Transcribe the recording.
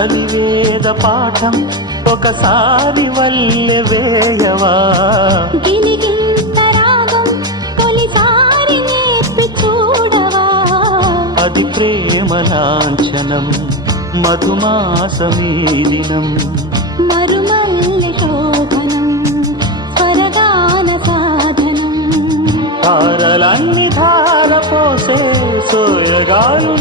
కలివేద పాఠం ఒకసారి వల్లె వేయవా గిలిగింత రాగం తొలిసారి నేర్పి చూడవా అది ప్రేమ లాంఛనం మధుమాసమీదినం మరుమల్లె శోభనం స్వరగాన సాధనం ధారలన్ని ధార పోసే సోయగాలు